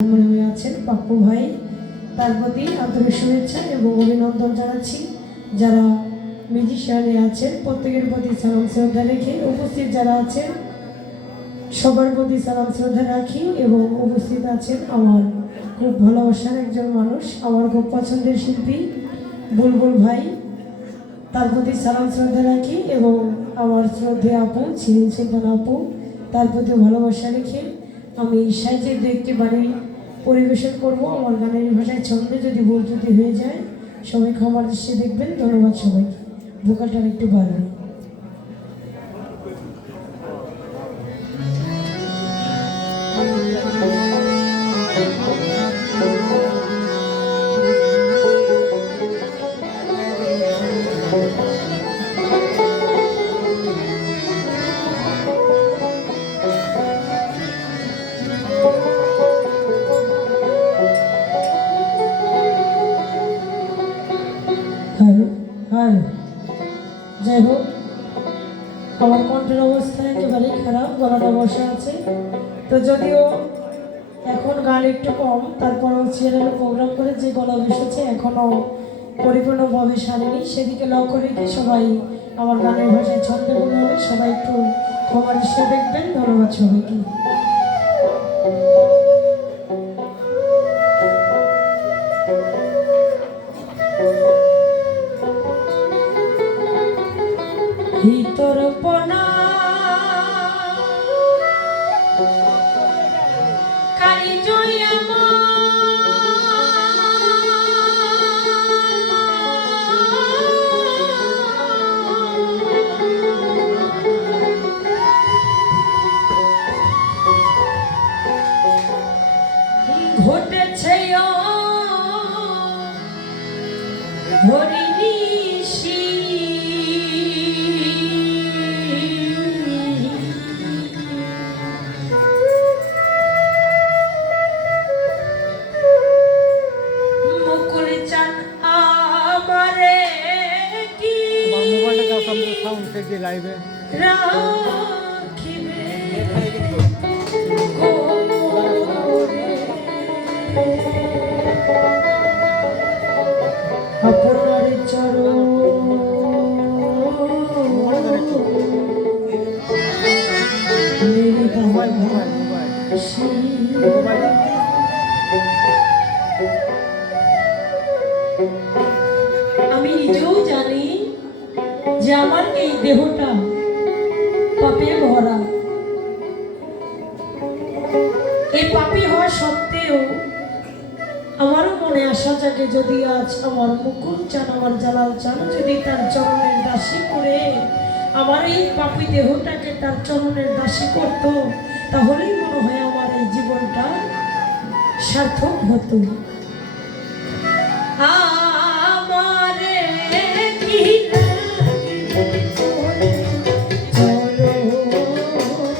মনে হয়ে আছেন পাপ্পু ভাই, তার প্রতি আন্তরিক শুভেচ্ছা এবং অভিনন্দন জানাচ্ছি। যারা মিউজিশিয়ানে আছেন প্রত্যেকের প্রতি সালাম শ্রদ্ধা রেখে উপস্থিত যারা আছেন সবার প্রতি সালাম শ্রদ্ধা রাখি এবং উপস্থিত আছেন আমার খুব ভালোবাসার একজন মানুষ, আমার খুব পছন্দের শিল্পী বুলবুল ভাই, তার প্রতি সালাম শ্রদ্ধা রাখি এবং আমার শ্রদ্ধে আপু শিরিন সুলতান আপু, তার প্রতি ভালোবাসা রেখে আমি সাইজের একটি বাড়ি পরিবেশন করব। আমার গানের ভাষায় ছন্দে যদি ভুল ত্রুটি হয়ে যায় সবাই ক্ষমার দৃষ্টি দেখবেন। ধন্যবাদ সবাইকে। ভোকালটা একটু বাড়বে। যাই হোক, আমার কণ্ঠের অবস্থা একেবারেই খারাপ, গলাটা বসা আছে। তো যদিও এখন গান একটু কম, তারপরও চ্যানেলে প্রোগ্রাম করে যে গলা বসেছে এখনও পরিপূর্ণভাবে সারেনি, সেদিকে লক্ষ্য রেখে সবাই আমার গানের ভাষায় ছন্দে মনে হবে, সবাই একটু ক্ষমার দৃষ্টি দেখবেন। ধন্যবাদ সবাইকে। ভিতরপনা কারি জয়া ঘটেছে হরিণীষি লাইভে রাখিবে আপনার চরণ আমি নিজেও জানি যে আমার এই দেহটা পাপে ভরা। এই পাপী হওয়া সত্ত্বেও আমারও মনে আশা জাগে যদি আজ আমার মুকুল চান, আমার জালাল চান যদি তার চরণের দাসী করে আমার এই পাপী দেহটাকে তার চরণের দাসী করত, তাহলেই মনে হয় আমার এই জীবনটা সার্থক হতো। আমারে কি আমার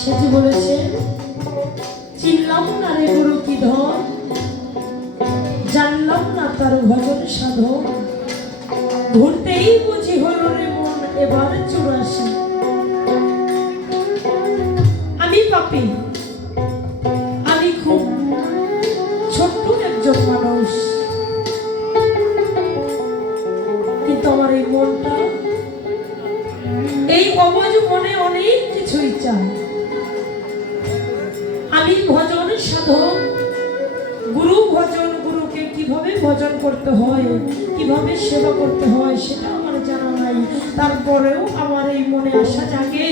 সেটি বলেছে, চিনলাম না রে গুরু কি ধন, জানলাম না তার ভজন সাধন, ঘুরতেই বুঝি হলো রে মন এবার 84। আমি পাপী, আমি খুব ছোট্ট একজন মানুষ, কিন্তু আমার এই মনটা, এই অবজ মনে অনেক কিছুই চায়। আমি ভজন সাধক, গুরু ভজন, গুরুকে কিভাবে ভজন করতে হয়, কিভাবে সেবা করতে হয় সেটা আমার জানা নাই। তারপরেও আমার এই মনে আশা জাগে,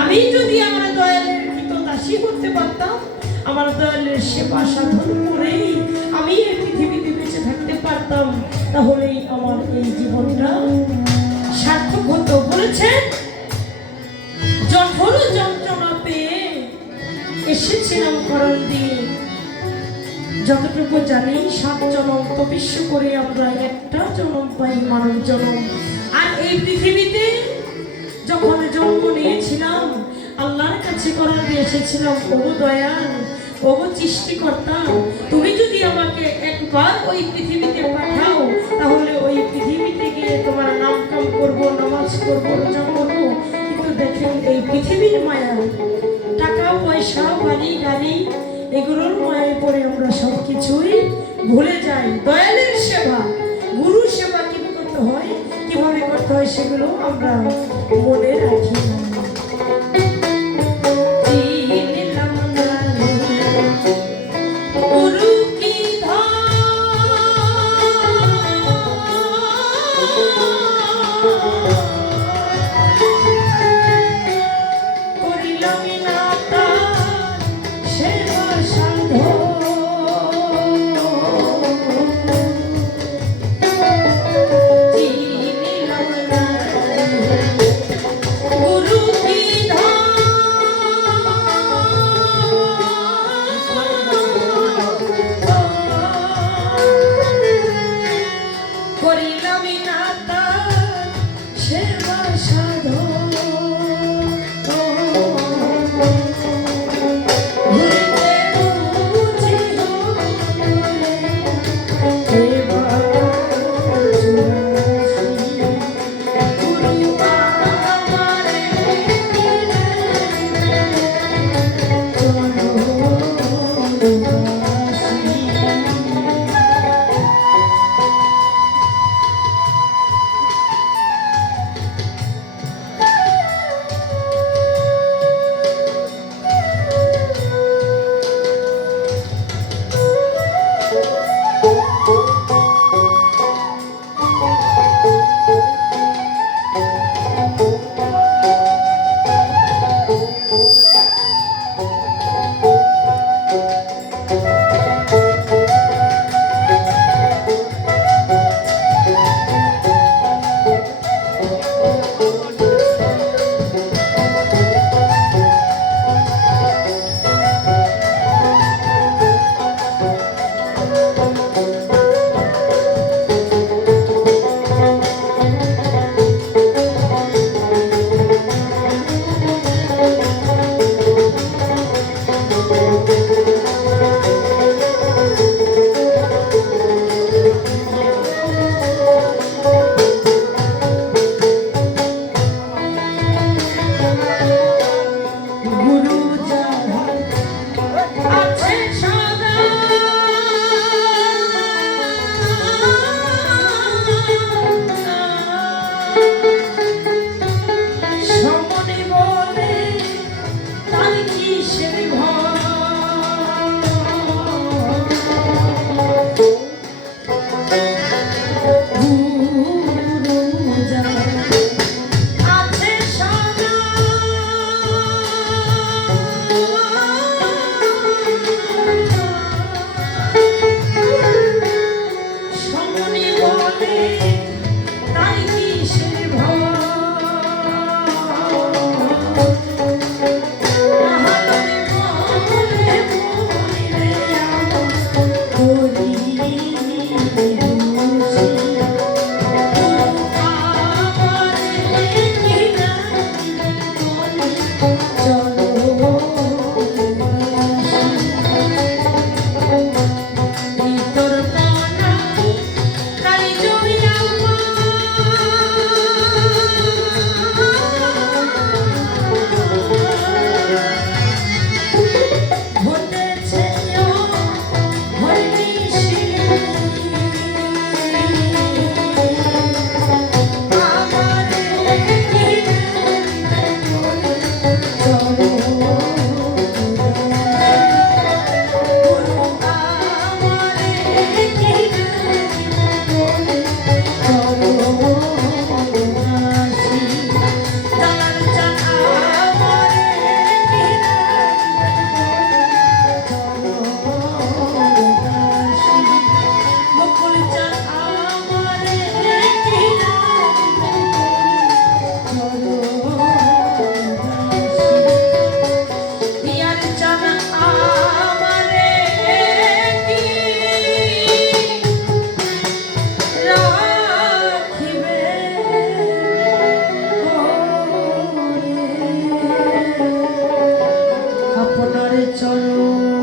আমি যদি আমার দয়ালের কৃতদাসী করতে পারতাম, আমার দয়ালের সেবা সাধন করেই আমি এই পৃথিবীতে বেঁচে থাকতে পারতাম, তাহলেই আমার এই জীবনটা সার্থক হতো। বলেছেন, জঠর যন্ত্রণা পেয়ে এসেছিলাম করণ দিয়ে, যতটুকু জানি 7 জনম তপস্যা করে আমরা একটা জনম পাই, মানব জনম। আর এই পৃথিবীতে যখন জন্ম নিয়েছিলাম, আল্লাহর কাছে করণ দিয়ে এসেছিলাম, ওগো দয়াল, ওগো সৃষ্টিকর্তা, তুমি যদি আমাকে একবার ওই পৃথিবীতে পাঠাও, তাহলে ওই পৃথিবীতে গিয়ে তোমার নাম কাম করবো, নামাজ করবো, রোজা করবো। কিন্তু দেখেন, এই পৃথিবীর মায়া, টাকা পয়সা, বাড়ি গাড়ি, এগুলোর মায়ে পড়ে আমরা সব কিছুই ভুলে যাই। দয়ালের সেবা, গুরু সেবা কিভাবে করতে হয়, কিভাবে করতে হয়, সেগুলো আমরা মনে রাখি না। গুরু কি করিলাম না তার আপনার চরণ